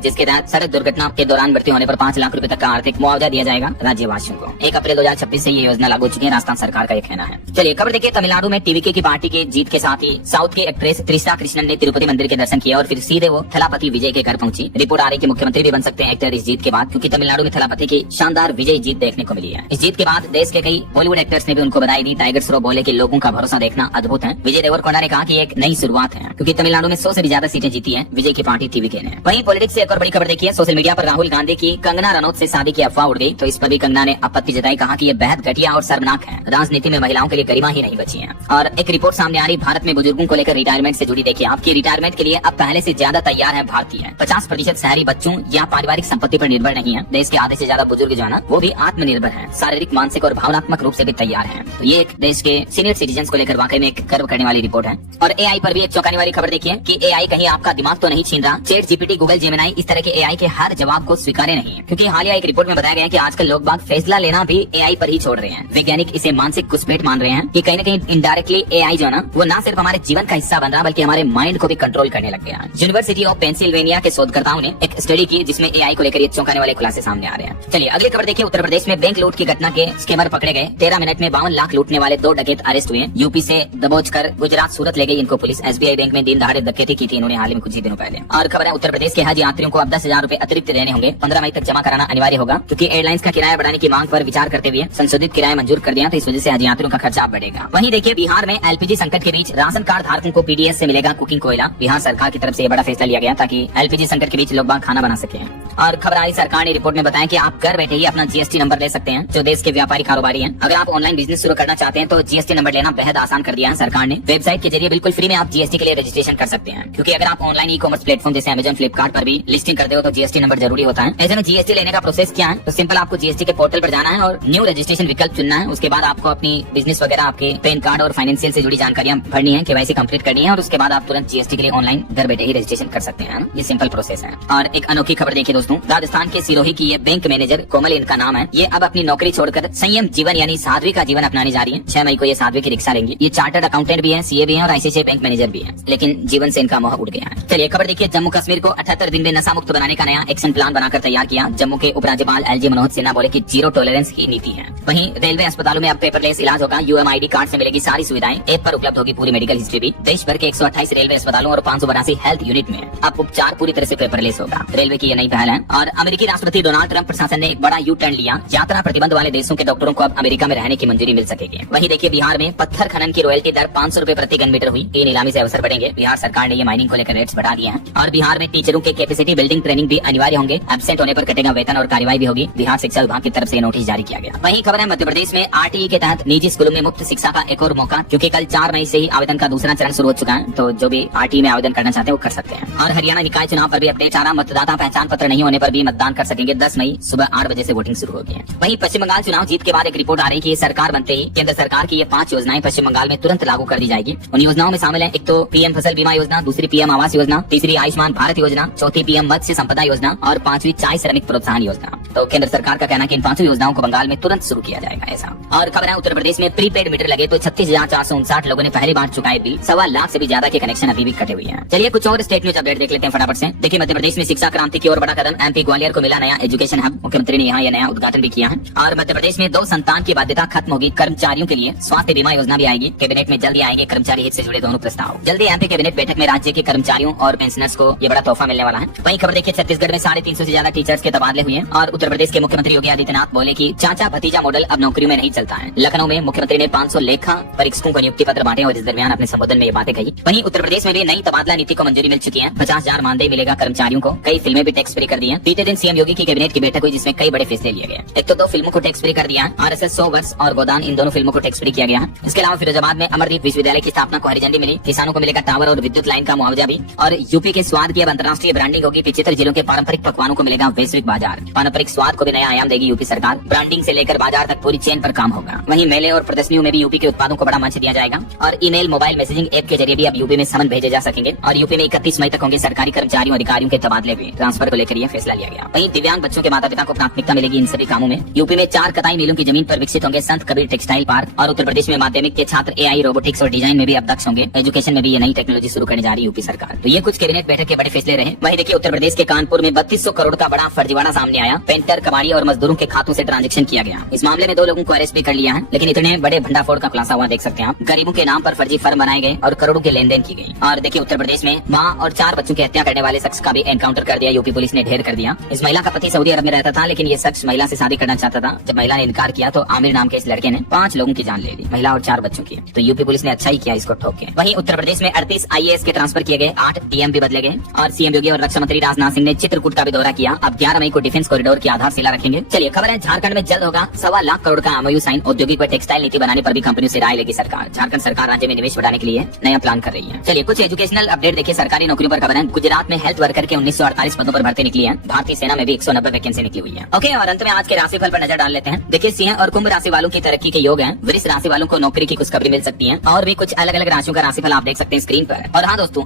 जिसके तहत सड़क दुर्घटना के दौरान मृत्यु होने पर 5 लाख रुपए तक का आर्थिक मुआवजा दिया जाएगा राज्यवासियों को। 1 अप्रैल 2026 से ये योजना लागू हो चुकी है, राजस्थान सरकार का ये कहना है। चलिए खबर देखिए, तमिलनाडु में टीवीके की पार्टी की जीत के साथ ही साउथ के एक्ट्रेस त्रिशा कृष्णन ने तिरुपति मंदिर के दर्शन किया और फिर सीधे वो थलापति विजय के घर पहुंची। रिपोर्ट आ रही कि मुख्यमंत्री भी बन सकते हैं एक्टर इस जीत के बाद, क्योंकि तमिलनाडु में थलापति की शानदार विजय जीत देखने को मिली है। इस जीत के बाद देश के कई बॉलीवुड एक्टर्स ने भी उनको बधाई दी। टाइगर श्रॉफ बोले कि लोगों का भरोसा देखना अद्भुत है। विजय देवरकोंडा ने कहा कि एक नई शुरुआत है, क्योंकि तमिलनाडु में 100 से भी ज्यादा सीटें जीती है विजय की पार्टी टीवीके ने। वहीं पॉलिटिक्स से एक और बड़ी खबर देखिए, सोशल मीडिया पर राहुल गांधी की कंगना रनौत से शादी की अफवाह उड़ गई, तो इस पर भी कंगना ने आपत्ति जताई, कहा कि ये बेहद घटिया और शर्मनाक है। राजनीति में महिलाओं के लिए गरिमा ही नहीं बची है। और एक रिपोर्ट सामने आ रही भारत में बुजुर्गों को लेकर रिटायरमेंट से जुड़ी, देखिए आपकी रिटायरमेंट के लिए अब पहले से ज्यादा तैयार है भारतीय। 50% शहरी बच्चों या पारिवारिक संपत्ति पर निर्भर नहीं है। देश के आधे से ज्यादा बुजुर्ग जो है ना, वो भी आत्मनिर्भर है, शारीरिक, मानसिक और भावनात्मक रूप से भी तैयार है। तो ये एक देश के सीनियर सिटीजन को लेकर वाकई में एक गर्व करने वाली रिपोर्ट है। और एआई पर भी एक चौंकाने वाली खबर देखिए कि एआई कहीं आपका दिमाग तो नहीं छीन रहा। चैट जीपीटी, गूगल जेमिनाई इस तरह के एआई के हर जवाब को स्वीकार्य नहीं है, क्योंकि हालिया एक रिपोर्ट में बताया गया है कि आजकल लोग बाग फैसला लेना भी एआई पर ही छोड़ रहे हैं। वैज्ञानिक इसे मानसिक घुसपैठ मान रहे हैं कि कहीं न कहीं इनडायरेक्टली एआई जो है ना, वो न सिर्फ हमारे जीवन का हिस्सा बन रहा बल्कि हमारे माइंड को भी कंट्रोल करने लग गया है। यूनिवर्सिटी ऑफ पेंसिल्वेनिया के शोधकर्ताओं ने एक स्टडी की, जिसमें एआई को लेकर ये चौंकाने वाले खुलासे सामने आ रहे हैं। चलिए अगली खबर देखिए, उत्तर प्रदेश में बैंक लूट की घटना के स्कैमर पकड़े गए। 13 मिनट में 52 लाख लूटने वाले 2 डकैत अरेस्ट हुए। यूपी से दबोच कर गुजरात सूरत ले गई इनको पुलिस। एसबीआई बैंक में दिन दहाड़े डकैती की थी इन्होंने हाल ही में कुछ ही दिनों पहले। और खबर है, उत्तर प्रदेश के हज यात्रियों को अब 10,000 रुपए अतिरिक्त देने होंगे। 15 मई तक जमा कराना अनिवार्य होगा, क्योंकि एयरलाइंस का किराया बढ़ाने की मांग पर विचार करते हुए संशोधित किराया मंजूर कर दिया, तो इस वजह से हज यात्रियों का खर्चा बढ़ेगा। वहीं देखिए, बिहार में एलपीजी संकट के बीच राशन कार्ड धारकों को पीडीएस से मिलेगा कुकिंग कोयला। बिहार सरकार की तरफ से बड़ा फैसला लिया गया ताकि एलपीजी संकट के बीच लोग बाग खाना बना सके। और खबर आई, सरकार ने रिपोर्ट में बताया कि आप घर बैठे ही अपना जीएसटी नंबर ले सकते हैं, जो देश के व्यापारी कारोबारी हैं। अगर आप ऑनलाइन बिजनेस शुरू करना चाहते हैं तो जीएसटी नंबर लेना बेहद आसान कर दिया है सरकार ने। वेबसाइट के जरिए बिल्कुल फ्री में आप जीएसटी के लिए रजिस्ट्रेशन कर सकते हैं, क्योंकि अगर आप ऑनलाइन ई कॉमर्स प्लेटफॉर्म जैसे अमेजन, फ्लिपकार्ट पर भी लिस्टिंग करते हो तो जीएसटी नंबर जरूरी होता है। ऐसे में जीएसटी लेने का प्रोसेस क्या है, तो सिंपल आपको जीएसटी के पोर्टल पर जाना है और न्यू रजिस्ट्रेशन विकल्प चुनना है। उसके बाद आपको अपनी बिजनेस वगैरह, आपके पैन कार्ड और फाइनेंशियल से जुड़ी जानकारियां भरनी है, केवाईसी कंप्लीट करनी है, और उसके बाद आप तुरंत जीएसटी के लिए ऑनलाइन घर बैठे ही रजिस्ट्रेशन कर सकते हैं। ये सिंपल प्रोसेस है। और एक अनोखी खबर देखिए दोस्तों, राजस्थान के सिरोही की ये बैंक मैनेजर कोमल इनका नाम है, ये अब अपनी नौकरी छोड़कर संयम जीवन यानी साध्वी का जीवन अपनाने जा रही है। 6 मई को ये साध्वी की रिक्शा लेंगी। ये चार्टर्ड अकाउंटेंट भी है, सीए भी है और आईसीआईसीआई बैंक मैनेजर भी है, लेकिन जीवन से इनका मोह उड़ गया है। चलिए खबर देखिए, जम्मू कश्मीर को 78 दिन में नशा मुक्त बनाने का नया एक्शन प्लान बनाकर तैयार किया। जम्मू के उपराज्यपाल एलजी मनोज सिन्हा बोले कि जीरो टॉलरेंस की नीति है। वहीं रेलवे अस्पतालों में अब पेपरलेस इलाज होगा। यूएमआईडी कार्ड से मिलेगी सारी सुविधाएं, ऐप पर उपलब्ध होगी पूरी मेडिकल हिस्ट्री भी। देश भर के 128 रेलवे अस्पतालों और 582 हेल्थ यूनिट में अब उपचार पूरी तरह से पेपरलेस होगा। रेलवे की ये नई पहल है। और अमेरिकी राष्ट्रपति डोनाल्ड ट्रंप प्रशासन ने एक बड़ा यू टर्न लिया। यात्रा प्रतिबंध वाले देशों के डॉक्टरों को अब अमेरिका में रहने की मंजूरी मिल सकेगी। वहीं देखिए, बिहार में पत्थर खनन की रॉयल्टी दर 500 रुपए प्रति घन मीटर हुई। ये नीलामी से अवसर बढ़ेंगे। बिहार सरकार ने ये माइनिंग को लेकर रेट्स बढ़ा दिए हैं। और बिहार में टीचरों के कैपेसिटी बिल्डिंग ट्रेनिंग भी अनिवार्य होंगे। एब्सेंट होने पर कटेगा वेतन और कार्रवाई भी होगी। बिहार शिक्षा विभाग की तरफ से नोटिस जारी किया गया। वहीं खबर है, मध्य प्रदेश में आरटीई के तहत निजी स्कूलों में मुफ्त शिक्षा का एक और मौका, क्योंकि कल 4 मई से ही आवेदन का दूसरा चरण शुरू हो चुका है। तो जो भी आरटीई में आवेदन करना चाहते हैं वो कर सकते हैं। और हरियाणा निकाय चुनाव पर भी अपडेट आ रहा। मतदाता पहचान पत्र नहीं होने पर भी मतदान कर सकेंगे। 10 मई सुबह 8 बजे से वोटिंग शुरू होगी। वहीं पश्चिम बंगाल चुनाव जीत के बाद एक रिपोर्ट आ रही कि सरकार बनते ही केंद्र सरकार की ये 5 योजनाएं पश्चिम बंगाल में तुरंत लागू कर दी जाएगी। उन योजनाओं में शामिल है, एक तो पीएम फसल बीमा योजना, दूसरी पीएम आवास योजना, तीसरी आयुष्मान भारत योजना, चौथी पीएम मत्स्य संपदा योजना और 5वीं चाय श्रमिक प्रोत्साहन योजना। तो केंद्र सरकार का कहना है कि इन 5 योजनाओं को बंगाल में तुरंत शुरू किया जाएगा ऐसा। और खबर है, उत्तर प्रदेश में प्रीपेड मीटर लगे तो 36,459 लोगों ने पहली बार चुकाए बिल। 1.25 लाख से भी ज्यादा के कनेक्शन अभी भी कटे हुए हैं। चलिए कुछ और स्टेट न्यूज अपडेट देख लेते हैं फटाफट से। देखिए, मध्य प्रदेश में शिक्षा क्रांति की ओर बड़ा कदम। एमपी ग्वालियर को मिला नया एजुकेशन हब। मुख्यमंत्री ने यहाँ नया उद्घाटन भी किया है। और मध्य प्रदेश में 2 संतान की बाध्यता खत्म होगी। कर्मचारियों के लिए स्वास्थ्य बीमा योजना भी आएगी। कैबिनेट में जल्दी आएंगे कर्मचारी हित से जुड़े दोनों प्रस्ताव। जल्दी एमपी कैबिनेट बैठक में राज्य के कर्मचारियों और पेंशनर्स को ये बड़ा तोहफा मिलने वाला है। वहीं खबर देखिए, छत्तीसगढ़ में 350 से ज्यादा टीचर्स के तबादले हुए। और उत्तर प्रदेश के मुख्यमंत्री योगी आदित्यनाथ बोले कि चाचा भतीजा मॉडल अब नौकरियों में नहीं चलता है। लखनऊ में मुख्यमंत्री ने 500 लेखा परीक्षकों को नियुक्ति पत्र बांटे और इस दरमियान अपने संबोधन में ये बातें कही। वहीं उत्तर प्रदेश में भी नई तबादला नीति को मंजूरी मिल चुकी है। 50,000 मानदेय मिलेगा कर्मचारियों को। कई फिल्में भी टैक्स फ्री कर दी है। बीते दिन सीएम योगी की कैबिनेट की बैठक हुई, जिसमें कई बड़े फैसले लिए गए। एक तो 2 फिल्मों को टैक्स फ्री कर दिया है। RSS 100 वर्ष और गोदान, इन दोनों फिल्मों को टैक्स फ्री किया गया है। इसके अलावा फिरोजाबाद में अमरदीप विश्वविद्यालय की स्थापना को हरी झंडी मिली। किसानों को मिलेगा टावर और विद्युत लाइन का मुआवजा भी। और यूपी के स्वाद की अब अंतर्राष्ट्रीय ब्रांडिंग होगी। 75 जिलों के पारंपरिक पकवानों को मिलेगा वैश्विक बाजार। पारंपरिक स्वाद को भी नया आयाम देगी यूपी सरकार। ब्रांडिंग से लेकर बाजार तक पूरी चेन पर काम होगा। वहीं मेले और प्रदर्शनियों में भी यूपी के उत्पादों को बड़ा मंच दिया जाएगा। और ईमेल, मोबाइल मैसेजिंग ऐप के जरिए भी अब यूपी में समन भेजे जा सकेंगे। और यूपी में 31 मई तक होंगे सरकारी कर्मचारियों अधिकारियों के तबादले भी। ट्रांसफर को लेकर यह फैसला लिया गया। वहीं दिव्यांग बच्चों के माता पिता को प्राथमिकता मिलेगी इन सभी कामों में। यूपी में 4 कताई मिलों की जमीन पर विकसित होंगे संत कबीर टेक्सटाइल पार्क। और उत्तर प्रदेश में माध्यमिक के छात्र AI, रोबोटिक्स और डिजाइन में भी अब दक्ष होंगे। एजुकेशन में भी ये नई टेक्नोलॉजी शुरू करने जा रही है यूपी सरकार। तो ये कुछ कैबिनेट बैठक के बड़े फैसले रहे। वहीं देखिए उत्तर प्रदेश के कानपुर में 3200 करोड़ का बड़ा फर्जीवाड़ा सामने आया। पेंटर, कबाड़ी और मजदूरों के खातों से ट्रांजैक्शन किया गया। इस मामले में 2 लोगों को अरेस्ट भी कर लिया है। लेकिन इतने बड़े भंडाफोड़ का खुलासा हुआ, देख सकते हैं आप। गरीबों के नाम पर फर्जी फर्म बनाए गए और करोड़ों के लेन देन की गई। और देखिए उत्तर प्रदेश में माँ और 4 बच्चों की हत्या करने वाले शख्स का भी एनकाउंटर कर दिया। यूपी पुलिस ने ढेर कर दिया। इस महिला का पति सऊदी अरब में रहता था, लेकिन ये शख्स महिला से शादी करना चाहता था। जब महिला ने इनकार किया तो आमिर नाम के इस लड़के ने 5 लोगों की जान ले ली, महिला और 4 बच्चों की। तो यूपी पुलिस ने अच्छा ही किया इसको ठोक के। वहीं उत्तर प्रदेश में 38 IAS के ट्रांसफर किए गए, 8 DM भी बदले गए। और CM योगी और रक्षा मंत्री राजनाथ सिंह ने चित्रकूट का भी दौरा किया। अब 11 मई को डिफेंस कॉरिडोर की आधारशिला रखेंगे। चलिए खबर है, झारखंड में जल्द होगा 1.25 लाख करोड़ का MOU साइन। औद्योगिक व टेक्सटाइल नीति बनाने पर भी कंपनियों से राय लेगी सरकार। झारखंड सरकार राज्य में निवेश बढ़ाने के लिए नया प्लान कर रही है। चलिए कुछ एजुकेशनल अपडेट देखिए। सरकारी नौकरियों पर खबर है। गुजरात में हेल्थ वर्कर के 1948 पदों पर भर्ती निकली है। भारतीय सेना में भी 190 वैकेंसी निकली हुई है। ओके, और अंत में आज के राशिफल पर नजर डाल लेते हैं। देखिए सिंह और कुंभ राशि वालों की तरक्की के योग हैं। वृष राशि वालों को नौकरी की खुशखबरी मिल सकती है। और भी कुछ अलग अलग राशियों का राशिफल आप देख सकते हैं स्क्रीन पर। और हाँ दोस्तों,